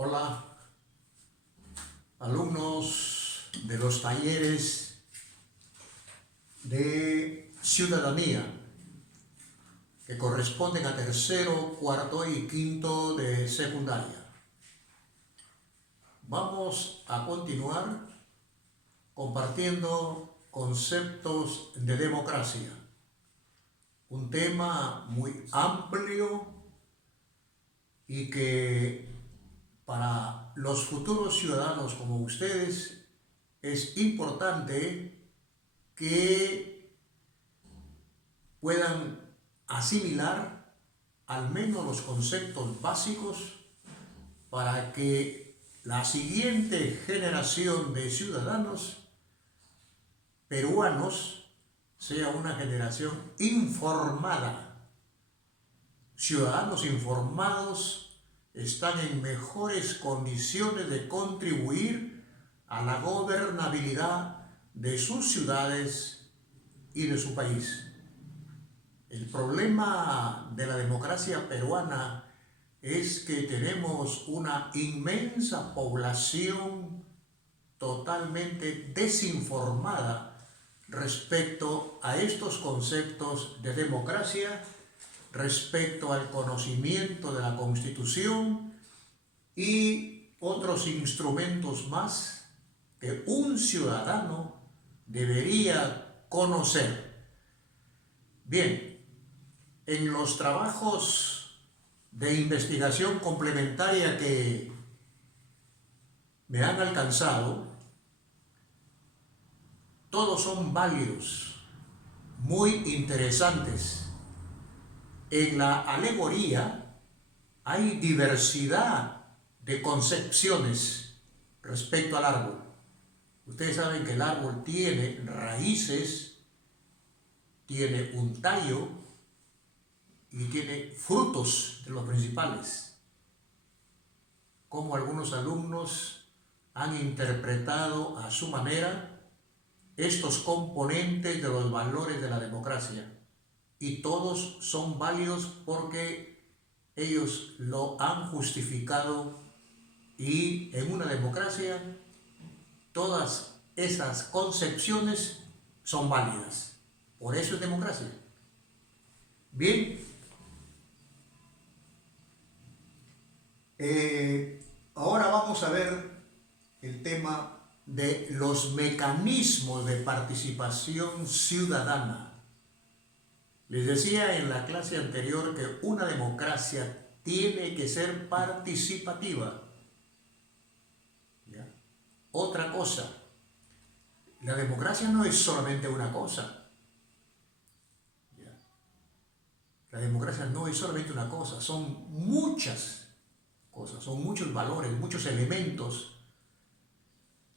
Hola, alumnos de los talleres de ciudadanía que corresponden a tercero, cuarto y quinto de secundaria. Vamos a continuar compartiendo conceptos de democracia, un tema muy amplio y que para los futuros ciudadanos como ustedes es importante que puedan asimilar al menos los conceptos básicos para que la siguiente generación de ciudadanos peruanos sea una generación informada. Ciudadanos informados están en mejores condiciones de contribuir a la gobernabilidad de sus ciudades y de su país. El problema de la democracia peruana es que tenemos una inmensa población totalmente desinformada respecto a estos conceptos de democracia, respecto al conocimiento de la Constitución y otros instrumentos más que un ciudadano debería conocer. Bien, en los trabajos de investigación complementaria que me han alcanzado, todos son válidos, muy interesantes. En la alegoría hay diversidad de concepciones respecto al árbol. Ustedes saben que el árbol tiene raíces, tiene un tallo y tiene frutos de los principales. Como algunos alumnos han interpretado a su manera estos componentes de los valores de la democracia. Y todos son válidos porque ellos lo han justificado, y en una democracia todas esas concepciones son válidas. Por eso es democracia. Bien, ahora vamos a ver el tema de los mecanismos de participación ciudadana. Les decía en la clase anterior que una democracia tiene que ser participativa. ¿Ya? Otra cosa, la democracia no es solamente una cosa. ¿Ya? La democracia no es solamente una cosa, son muchas cosas, son muchos valores, muchos elementos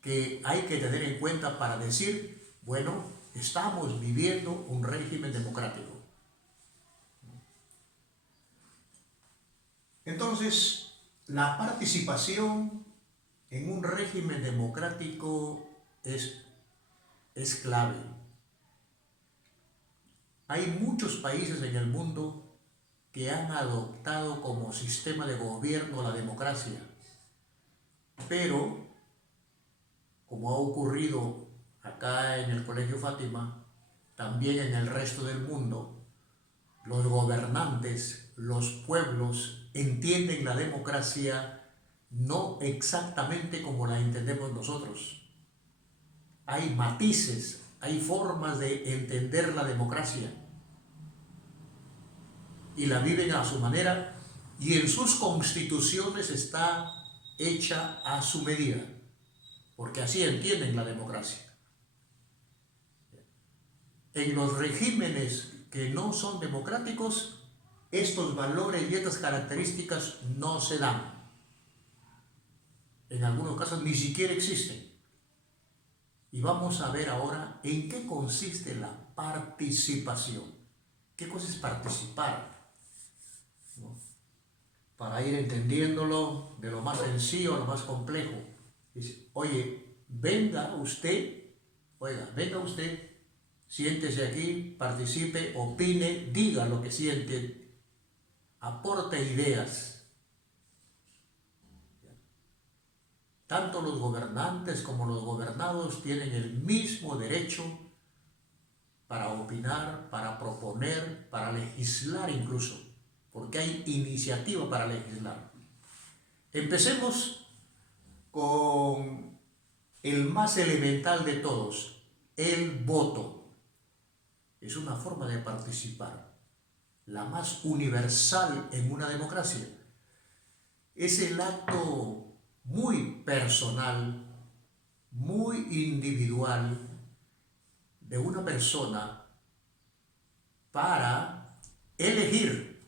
que hay que tener en cuenta para decir, bueno, estamos viviendo un régimen democrático. Entonces, la participación en un régimen democrático es clave. Hay muchos países en el mundo que han adoptado como sistema de gobierno la democracia, pero, como ha ocurrido acá en el Colegio Fátima, también en el resto del mundo, los gobernantes, los pueblos, entienden la democracia no exactamente como la entendemos nosotros. Hay matices, hay formas de entender la democracia y la viven a su manera, y en sus constituciones está hecha a su medida, porque así entienden la democracia. En los regímenes que no son democráticos, estos valores y estas características no se dan. En algunos casos ni siquiera existen. Y vamos a ver ahora en qué consiste la participación. ¿Qué cosa es participar? ¿No? Para ir entendiéndolo de lo más sencillo a lo más complejo. Dice, oye, venga usted, siéntese aquí, participe, opine, diga lo que siente, aporte ideas. tanto los gobernantes como los gobernados tienen el mismo derecho para opinar, para proponer, para legislar incluso, porque hay iniciativa para legislar. Empecemos con el más elemental de todos, el voto. Es una forma de participar, la más universal en una democracia. Es el acto muy personal, muy individual de una persona para elegir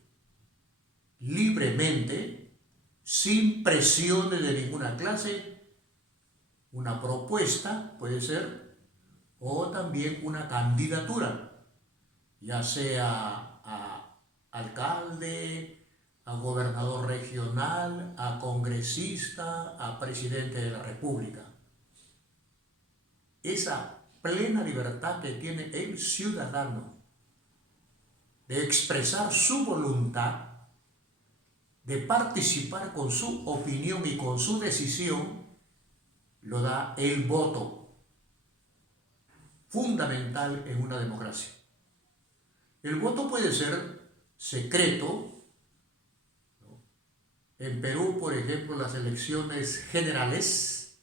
libremente, sin presiones de ninguna clase, una propuesta, puede ser, o también una candidatura, ya sea a alcalde, a gobernador regional, a congresista, a presidente de la República. Esa plena libertad que tiene el ciudadano de expresar su voluntad, de participar con su opinión y con su decisión, lo da el voto, fundamental en una democracia. El voto puede ser secreto. En Perú, por ejemplo, las elecciones generales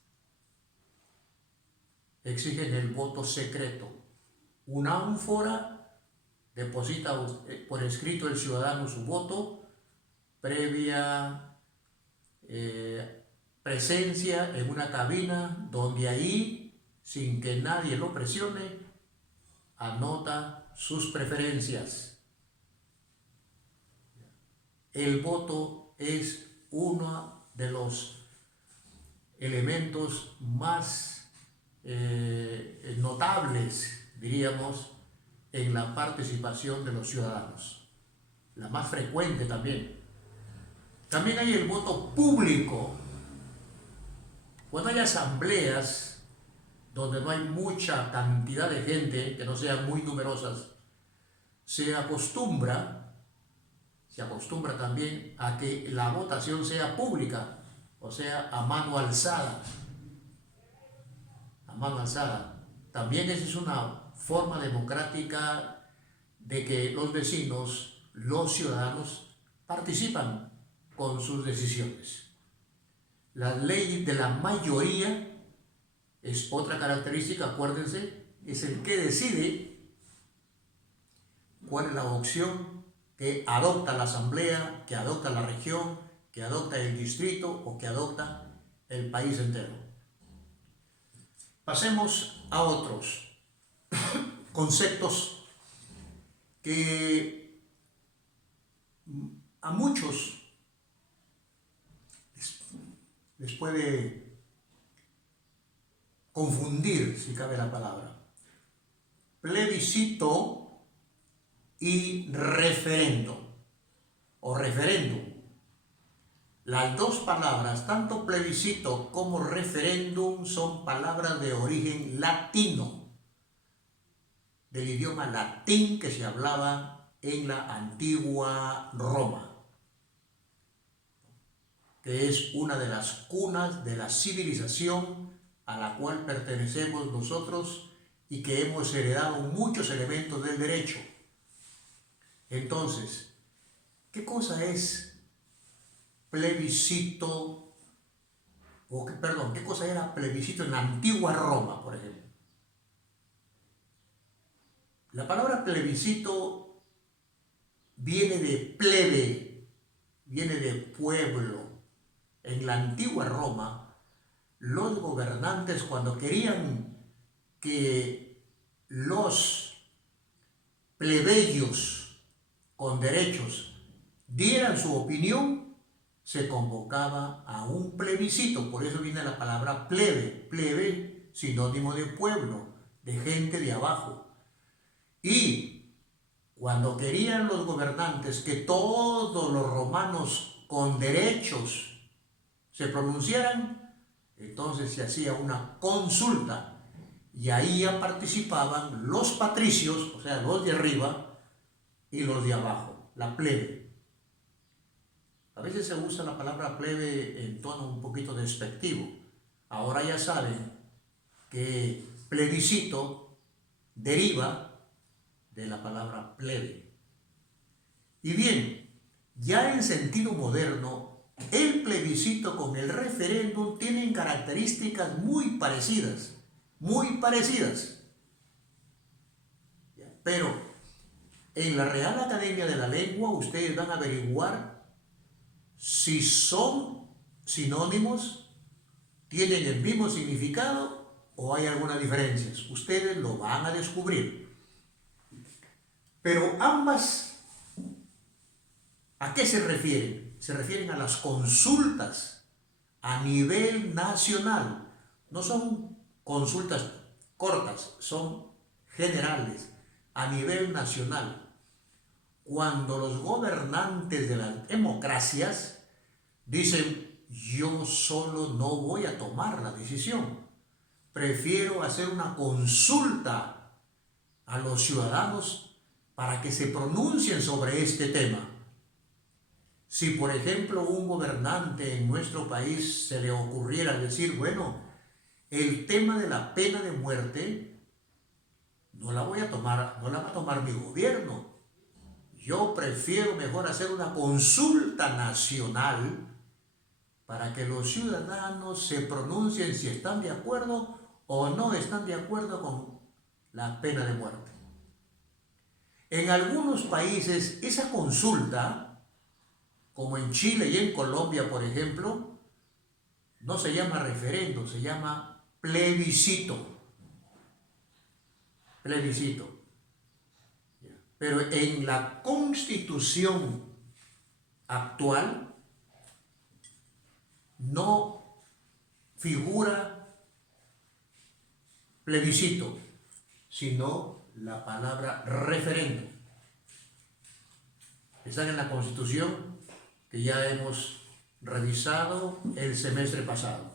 exigen el voto secreto. Una ánfora deposita por escrito el ciudadano su voto previa presencia en una cabina donde ahí, sin que nadie lo presione, anota sus preferencias. El voto es uno de los elementos más notables, diríamos, en la participación de los ciudadanos. La más frecuente también. También hay el voto público. Cuando hay asambleas donde no hay mucha cantidad de gente, que no sean muy numerosas, se acostumbra también a que la votación sea pública, o sea, a mano alzada. A mano alzada. También esa es una forma democrática de que los vecinos, los ciudadanos, participan con sus decisiones. La ley de la mayoría es otra característica, acuérdense, es el que decide cuál es la opción que adopta la asamblea, que adopta la región, que adopta el distrito o que adopta el país entero. Pasemos a otros conceptos que a muchos les puede confundir, si cabe la palabra. Plebiscito y referendo o referéndum. Las dos palabras, tanto plebiscito como referéndum, son palabras de origen latino, del idioma latín que se hablaba en la antigua Roma, que es una de las cunas de la civilización a la cual pertenecemos nosotros y que hemos heredado muchos elementos del derecho. Entonces, ¿qué cosa es plebiscito? ¿Qué cosa era plebiscito en la antigua Roma, por ejemplo? La palabra plebiscito viene de plebe, viene de pueblo. En la antigua Roma, los gobernantes, cuando querían que los plebeyos con derechos dieran su opinión, se convocaba a un plebiscito. Por eso viene la palabra plebe. Plebe, sinónimo de pueblo, de gente de abajo. Y cuando querían los gobernantes que todos los romanos con derechos se pronunciaran, entonces se hacía una consulta y ahí ya participaban los patricios, o sea, los de arriba, y los de abajo, la plebe. A veces se usa la palabra plebe en tono un poquito despectivo, Ahora ya saben que plebiscito deriva de la palabra plebe. Y bien, ya en sentido moderno, el plebiscito con el referéndum tienen características muy parecidas, muy parecidas. Pero en la Real Academia de la Lengua ustedes van a averiguar si son sinónimos, tienen el mismo significado o hay algunas diferencias. Ustedes lo van a descubrir. Pero ambas, ¿a qué se refieren? Se refieren a las consultas a nivel nacional. No son consultas cortas, son generales, a nivel nacional. Cuando los gobernantes de las democracias dicen, yo solo no voy a tomar la decisión, prefiero hacer una consulta a los ciudadanos para que se pronuncien sobre este tema. Si, por ejemplo, un gobernante en nuestro país se le ocurriera decir, bueno, el tema de la pena de muerte no la va a tomar mi gobierno. Yo prefiero mejor hacer una consulta nacional para que los ciudadanos se pronuncien si están de acuerdo o no están de acuerdo con la pena de muerte. En algunos países esa consulta, como en Chile y en Colombia, por ejemplo, no se llama referendo, se llama plebiscito. Plebiscito. Pero en la Constitución actual no figura plebiscito, sino la palabra referendo. Están en la Constitución que ya hemos revisado el semestre pasado.